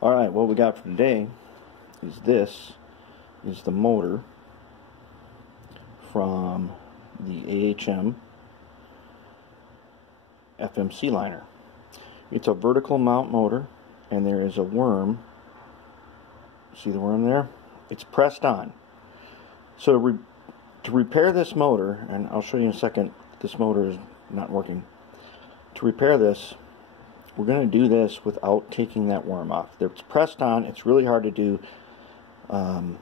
Alright, what we got for today is this is the motor from the AHM FM C-Liner. It's a vertical mount motor, and there is a worm. See the worm there? It's pressed on. So to repair this motor, and I'll show you in a second, this motor is not working. To repair this, we're going to do this without taking that worm off. It's pressed on. It's really hard to do, and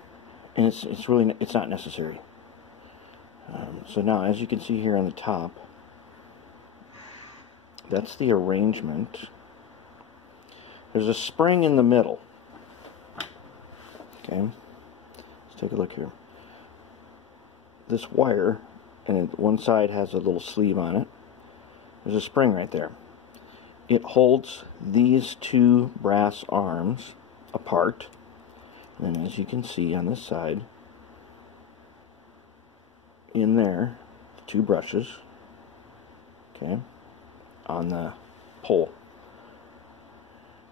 it's not necessary. So now, as you can see here on the top, that's the arrangement. There's a spring in the middle. Okay, let's take a look here. This wire, and one side has a little sleeve on it. There's a spring right there. It holds these two brass arms apart, and then as you can see on this side, in there, two brushes, okay, on the pole.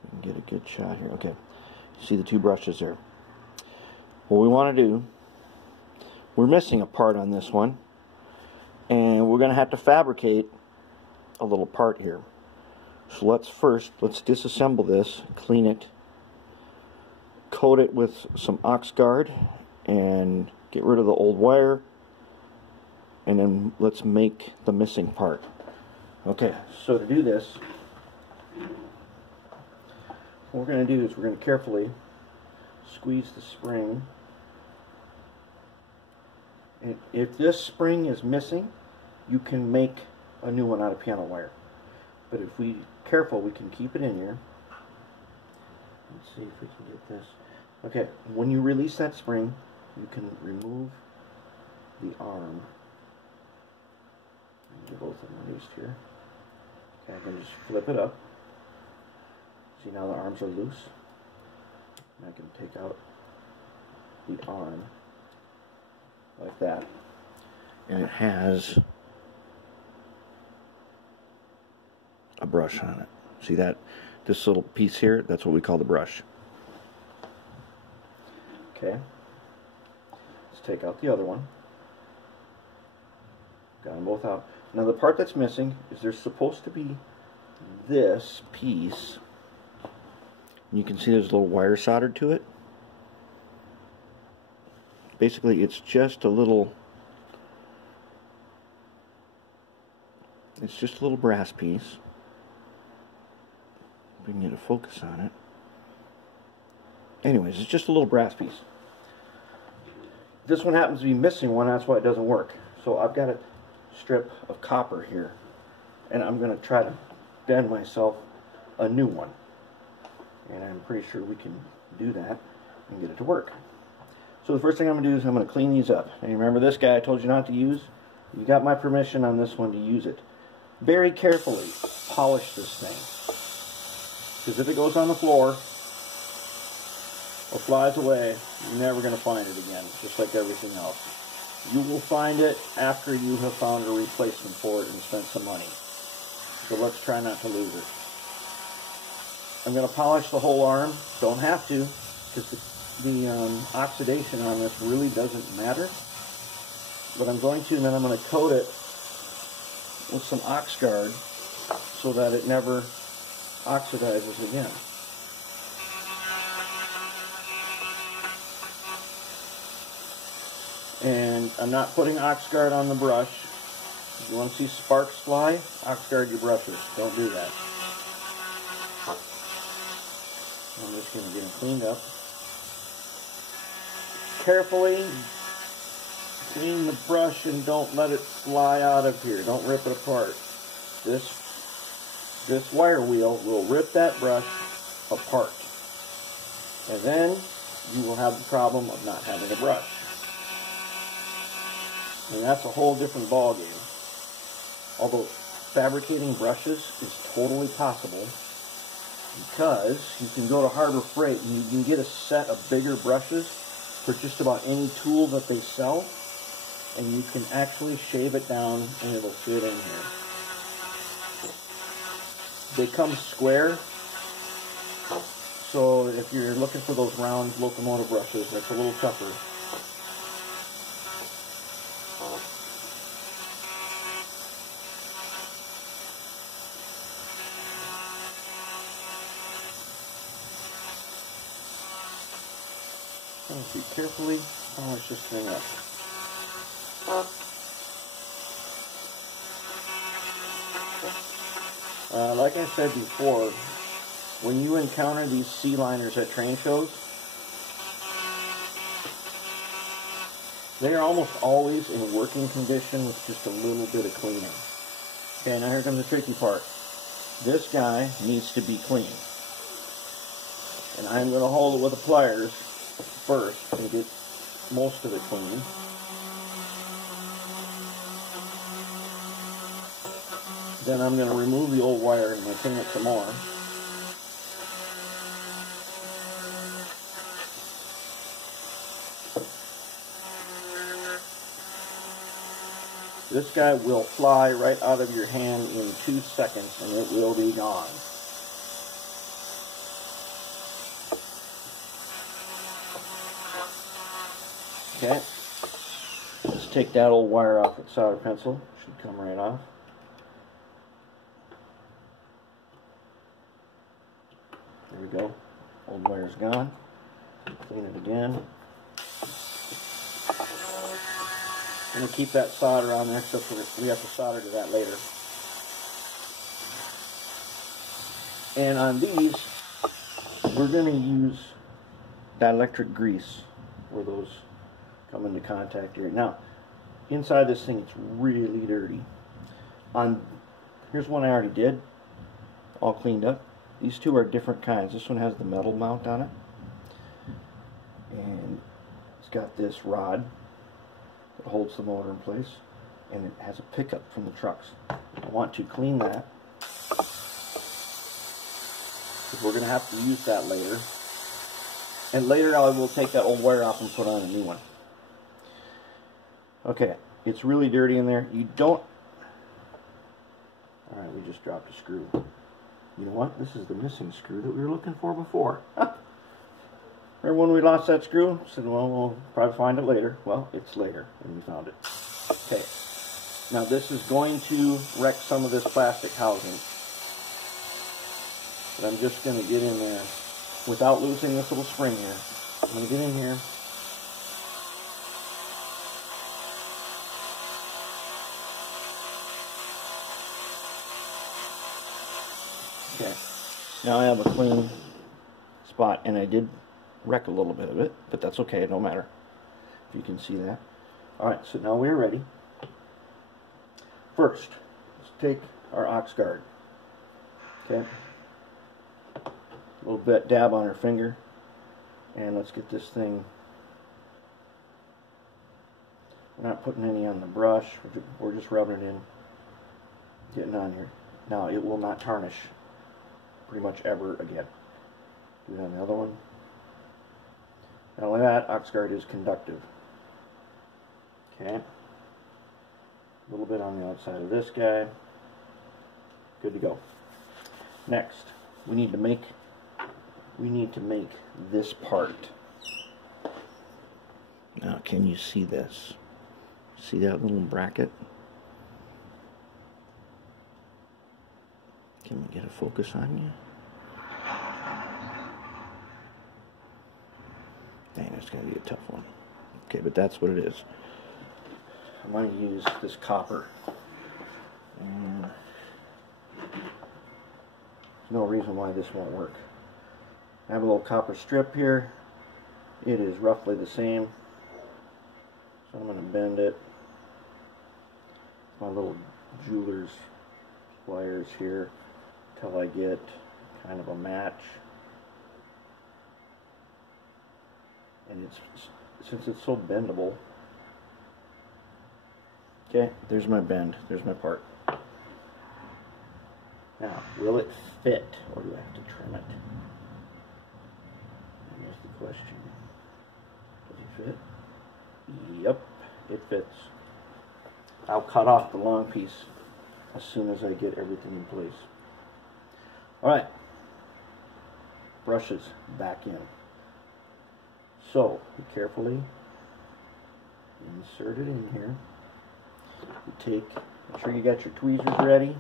You can get a good shot here. Okay, see the two brushes there. What we want to do, we're missing a part on this one, and we're going to have to fabricate a little part here. So let's disassemble this, clean it, coat it with some ox guard, and get rid of the old wire, and then let's make the missing part. Okay, so to do this, what we're going to do is we're going to carefully squeeze the spring. And if this spring is missing, you can make a new one out of piano wire. But if we're careful, we can keep it in here. Let's see if we can get this. Okay, when you release that spring, you can remove the arm. Get both of them released here. Okay, I can just flip it up. See, now the arms are loose. And I can take out the arm like that. And it has a brush on it. See that? This little piece here, that's what we call the brush. Okay. Let's take out the other one. Got them both out. Now the part that's missing is there's supposed to be this piece. You can see there's a little wire soldered to it. Basically, it's just a little brass piece. We can get a focus on it. Anyways, it's just a little brass piece. This one happens to be missing one, that's why it doesn't work. So I've got a strip of copper here, and I'm going to try to bend myself a new one. And I'm pretty sure we can do that and get it to work. So the first thing I'm going to do is I'm going to clean these up. And you remember this guy I told you not to use? You got my permission on this one to use it. Very carefully polish this thing. Because if it goes on the floor or flies away, you're never going to find it again, just like everything else. You will find it after you have found a replacement for it and spent some money. So let's try not to lose it. I'm going to polish the whole arm. Don't have to, because the oxidation on this really doesn't matter. But I'm going to, and then I'm going to coat it with some ox guard so that it never oxidizes again. And I'm not putting ox guard on the brush. If you want to see sparks fly, ox guard your brushes. Don't do that. I'm just going to get them cleaned up. Carefully clean the brush and don't let it fly out of here. Don't rip it apart. This wire wheel will rip that brush apart. And then you will have the problem of not having a brush. And that's a whole different ballgame. Although fabricating brushes is totally possible, because you can go to Harbor Freight and you can get a set of bigger brushes for just about any tool that they sell, and you can actually shave it down and it'll fit in here. They come square, So if you're looking for those round locomotive brushes, that's a little tougher. Be carefully polish this thing up. Like I said before, when you encounter these C-liners at train shows, they are almost always in working condition with just a little bit of cleaning. Okay, now here comes the tricky part. This guy needs to be clean. And I'm going to hold it with the pliers first and get most of it clean. Then I'm going to remove the old wire and I'm going to clean it some more. This guy will fly right out of your hand in 2 seconds and it will be gone. Okay, let's take that old wire off with solder pencil. Should come right off. There we go. Old wire's gone. Clean it again. I'm going to keep that solder on there except for we have to solder to that later. And on these, we're going to use dielectric grease where those come into contact here. Now, inside this thing, it's really dirty. Here's one I already did, all cleaned up. These two are different kinds. This one has the metal mount on it, and it's got this rod that holds the motor in place, and it has a pickup from the trucks. I want to clean that, because we're going to have to use that later. And later I will take that old wire off and put on a new one. Okay, it's really dirty in there. You don't... Alright, we just dropped a screw. You know what? This is the missing screw that we were looking for before. Remember when we lost that screw? Said, well, we'll probably find it later. Well, it's later, and we found it. Okay. Now this is going to wreck some of this plastic housing. But I'm just going to get in there without losing this little spring here. I'm going to get in here. Okay, now I have a clean spot, and I did wreck a little bit of it, but that's okay, it don't matter if you can see that. Alright, so now we're ready. First, let's take our ox guard. Okay, a little bit dab on our finger, and let's get this thing. We're not putting any on the brush, we're just rubbing it in, getting on here. Now, it will not tarnish pretty much ever again. Do it on the other one. Not only that, ox guard is conductive. Okay. A little bit on the outside of this guy. Good to go. Next, we need to make this part. Now, can you see this? See that little bracket? Can we get a focus on you? Dang, it's going to be a tough one. Okay, but that's what it is. I'm going to use this copper. And there's no reason why this won't work. I have a little copper strip here. It is roughly the same. So I'm going to bend it. My little jeweler's pliers here till I get kind of a match. And since it's so bendable. Okay, there's my bend. There's my part. Now, will it fit, or do I have to trim it? And there's the question. Does it fit? Yep, it fits. I'll cut off the long piece as soon as I get everything in place. Alright. brushes back in. So, carefully insert it in here. Make sure you got your tweezers ready.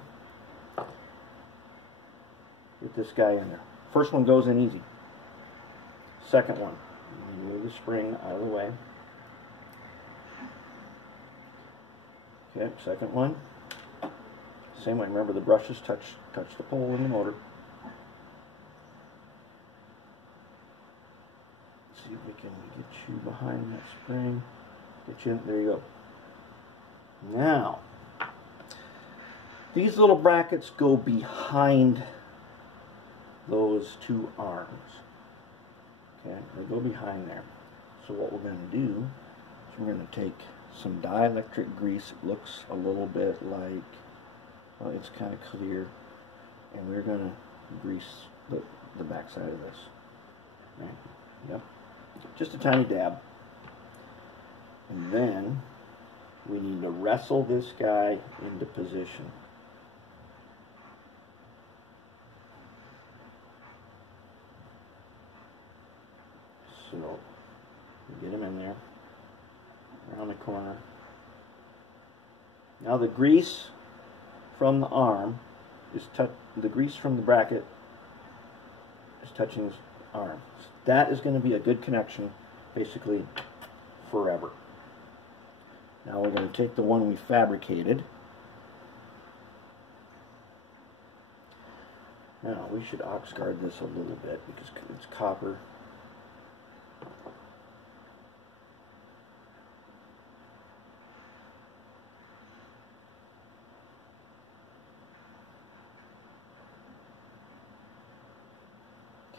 Get this guy in there. First one goes in easy. Second one, move the spring out of the way. Okay, second one. Same way. Remember, the brushes touch the pole in the motor. See if we can get you behind that spring. Get you in. There you go. Now, these little brackets go behind those two arms. Okay, they go behind there. So what we're going to do is we're going to take some dielectric grease. It looks a little bit like, well, it's kind of clear, and we're going to grease the back side of this. Right? Yep. Just a tiny dab. And then we need to wrestle this guy into position. So we get him in there, around the corner. Now the grease from the arm is the grease from the bracket is touching his arm. That is going to be a good connection, basically forever. Now we're going to take the one we fabricated. Now we should ox guard this a little bit because it's copper.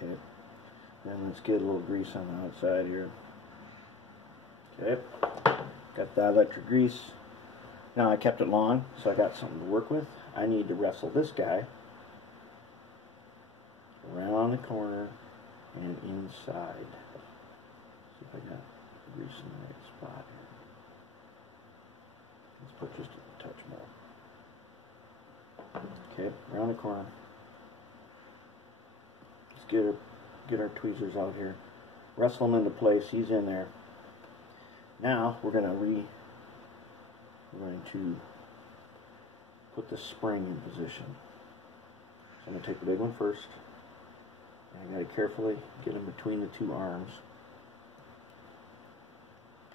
Okay, then let's get a little grease on the outside here. Okay, got the electric grease. Now I kept it long, so I got something to work with. I need to wrestle this guy around the corner and inside. See if I got grease in the right spot here. Let's put just a touch more. Okay, around the corner. Get our tweezers out here, wrestle him into place. He's in there. Now we're going to put the spring in position. So I'm going to take the big one first, and I got to carefully get him between the two arms.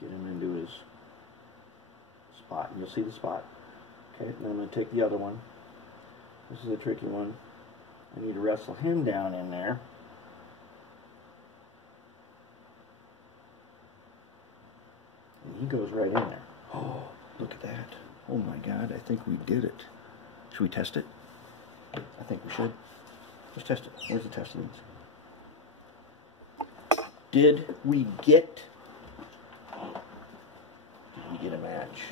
Get him into his spot, and you'll see the spot. Okay, then I'm going to take the other one. This is a tricky one. I need to wrestle him down in there. And he goes right in there. Oh, look at that. Oh my God, I think we did it. Should we test it? I think we should. Let's test it. Where's the test leads? Did we get a match?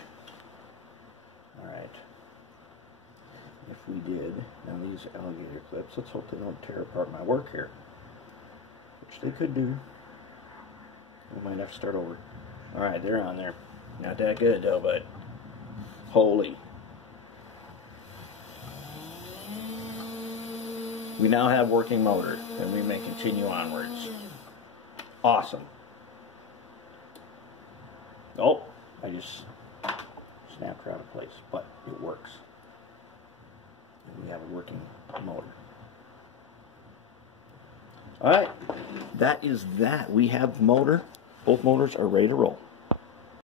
Alright. If we did, now these alligator clips, let's hope they don't tear apart my work here. Which they could do. We might have to start over. Alright, they're on there. Not that good though, but holy. We now have working motor, and we may continue onwards. Awesome. Oh, I just snapped her out of place, but it works. And we have a working motor. Alright, that is that. We have motor. Both motors are ready to roll.